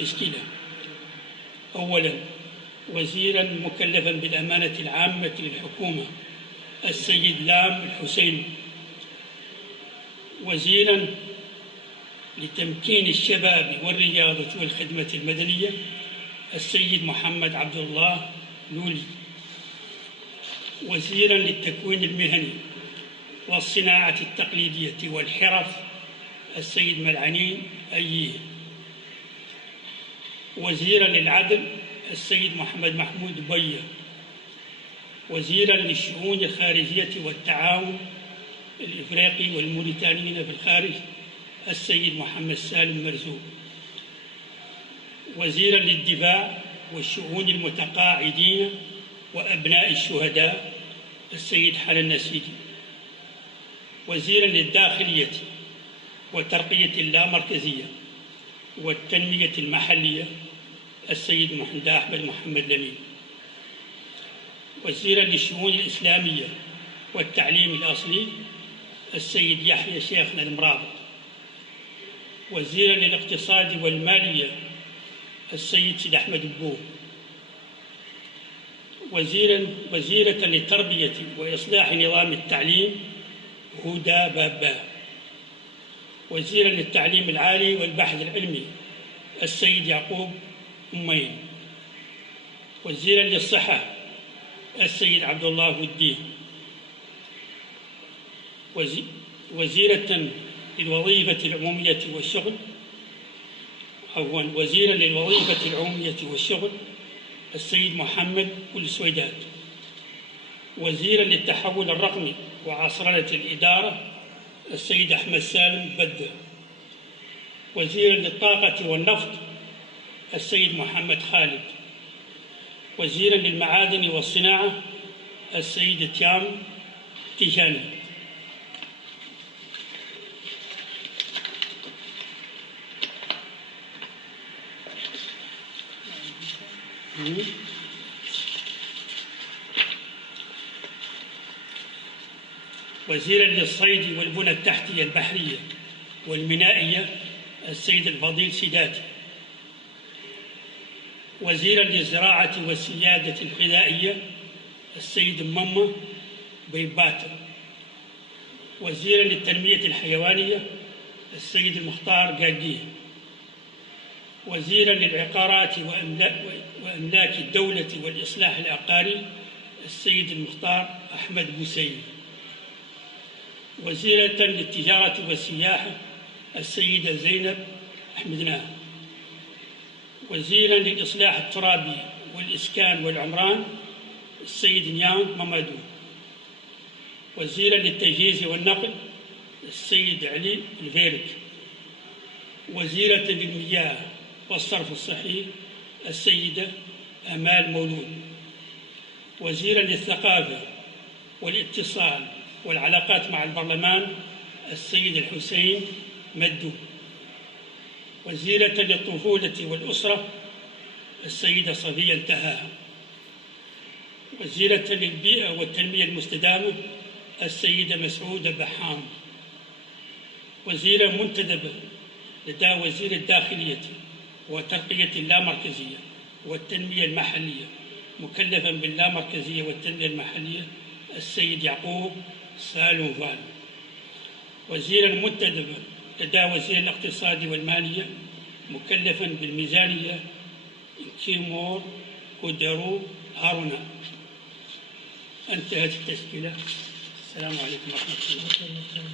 التشكيلة. أولا، وزيرا مكلفا بالأمانة العامة للحكومة السيد لام الحسين. وزيرا لتمكين الشباب والرياضة والخدمة المدنية السيد محمد عبد الله لولي. وزيرا للتكوين المهني والصناعة التقليدية والحرف السيد ملعنين أييه. وزيرا للعدل السيد محمد محمود بويه. وزيرا للشؤون الخارجية والتعاون الإفريقي والموريتانيين في الخارج السيد محمد سالم مرزوق. وزيرا للدفاع والشؤون المتقاعدين وأبناء الشهداء السيد حنان النسيدي. وزيرا للداخلية وترقية اللامركزية والتنمية المحلية السيد أحمد محمد لمين. وزيرا للشؤون الإسلامية والتعليم الأصلي السيد يحيى شيخنا المرابط. وزيرا للاقتصاد والمالية السيد سيد أحمد بوه. وزيرة للتربية وإصلاح نظام التعليم هدى بابا. وزيرا للتعليم العالي والبحث العلمي السيد يعقوب أمين. وزيرا للصحة السيد عبد الله وديه. وزيرة للوظيفة العمومية والشغل وزيرا للوظيفة العمومية والشغل السيد محمد السويدات. وزيرا للتحول الرقمي وعصرنة الإدارة السيد أحمد سالم بدر. وزيرا للطاقة والنفط السيد محمد خالد. وزيرا للمعادن والصناعة السيد تيام تيجاني. وزيرا للصيد والبنى التحتية البحرية والمينائية السيد الفضيل سيداتي. وزيرا للزراعة والسيادة الغذائية السيد ماما بيباتا. وزيرا للتنمية الحيوانية السيد المختار قاقيه. وزيرا للعقارات وأملاك الدولة والإصلاح العقاري السيد المختار أحمد بوسيد. وزيرة للتجارة والسياحة السيدة زينب أحمدناه. وزيرا للإصلاح الترابي والإسكان والعمران السيد نيان مامادو. وزيرا للتجهيز والنقل السيد علي الفيرك. وزيرة للمياه والصرف الصحي السيدة أمال مولود. وزيرا للثقافة والاتصال والعلاقات مع البرلمان السيد الحسين مدو. وزيرة للطفولة والأسرة السيدة صفية انتهى. وزيرة للبيئة والتنمية المستدامة السيدة مسعودة بحام. وزيرة منتدبة لدى وزير الداخلية وترقية اللامركزية والتنمية المحلية مكلفا باللامركزية والتنمية المحلية السيد يعقوب سالم فال. وزيرا منتدبا لدى وزير الاقتصاد والمالية مكلفا بالميزانية كيمور كودرو هارونا. انتهت التشكيلة. السلام عليكم ورحمة الله.